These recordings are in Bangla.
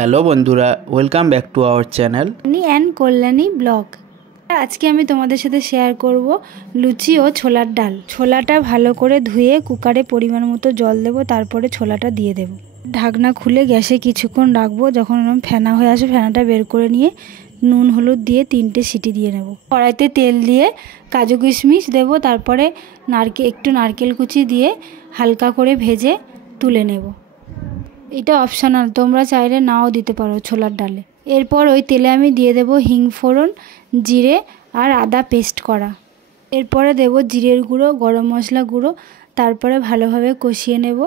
হ্যালো বন্ধুরা, welcome back to our channel and Kalyani blog. আজকে আমি তোমাদের সাথে শেয়ার করব লুচি ও ছোলার ডাল। ছোলাটা ভালো করে ধুয়ে কুকারে পরিমাণ মতো জল দেব, তারপরে ছোলাটা দিয়ে দেব। ঢাকনা খুলে গ্যাসে কিছুক্ষণ রাখবো। যখন এরকম ফেনা হয়ে আসে ফেনাটা বের করে নিয়ে নুন হলুদ দিয়ে 3টে সিটি দিয়ে নেব। কড়াইতে তেল দিয়ে কাজু কিশমিশ দেবো, তারপরে একটু নারকেল কুচি দিয়ে হালকা করে ভেজে তুলে নেব। এটা অপশনাল, তোমরা চাইলে নাও দিতে পারো ছোলার ডালে। এরপর ওই তেলে আমি দিয়ে দেব হিং ফোড়ন, জিরে আর আদা পেস্ট করা। এরপরে দেব জিরের গুঁড়ো, গরম মশলা গুঁড়ো, তারপরে ভালোভাবে কষিয়ে নেব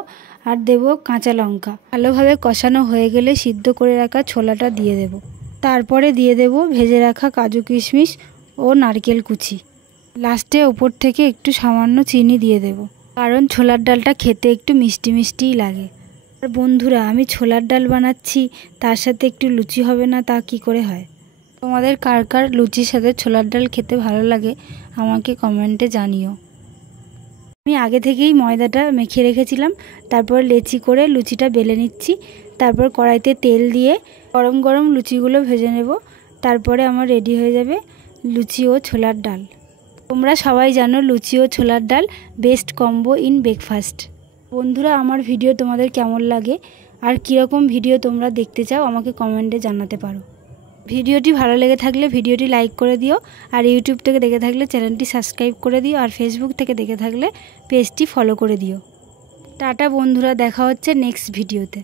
আর দেব কাঁচা লঙ্কা। ভালোভাবে কষানো হয়ে গেলে সিদ্ধ করে রাখা ছোলাটা দিয়ে দেব। তারপরে দিয়ে দেব ভেজে রাখা কাজু কিশমিশ ও নারকেল কুচি। লাস্টে ওপর থেকে একটু সামান্য চিনি দিয়ে দেব, কারণ ছোলার ডালটা খেতে একটু মিষ্টি মিষ্টিই লাগে। আর বন্ধুরা, আমি ছোলার ডাল বানাচ্ছি, তার সাথে একটু লুচি হবে না তা কি করে হয়? তোমাদের কার কার লুচির সাথে ছোলার ডাল খেতে ভালো লাগে আমাকে কমেন্টে জানিও। আমি আগে থেকেই ময়দাটা মেখে রেখেছিলাম, তারপর লেচি করে লুচিটা বেলে নিচ্ছি। তারপর কড়াইতে তেল দিয়ে গরম গরম লুচিগুলো ভেজে নেব। তারপরে আমার রেডি হয়ে যাবে লুচি ও ছোলার ডাল। তোমরা সবাই জানো লুচি ও ছোলার ডাল বেস্ট কম্বো ইন ব্রেকফাস্ট। বন্ধুরা, আমার ভিডিও তোমাদের কেমন লাগে আর কীরকম ভিডিও তোমরা দেখতে চাও আমাকে কমেন্টে জানাতে পারো। ভিডিওটি ভালো লেগে থাকলে ভিডিওটি লাইক করে দিও, আর ইউটিউব থেকে দেখে থাকলে চ্যানেলটি সাবস্ক্রাইব করে দিও, আর ফেসবুক থেকে দেখে থাকলে পেজটি ফলো করে দিও। টাটা বন্ধুরা, দেখা হচ্ছে নেক্সট ভিডিওতে।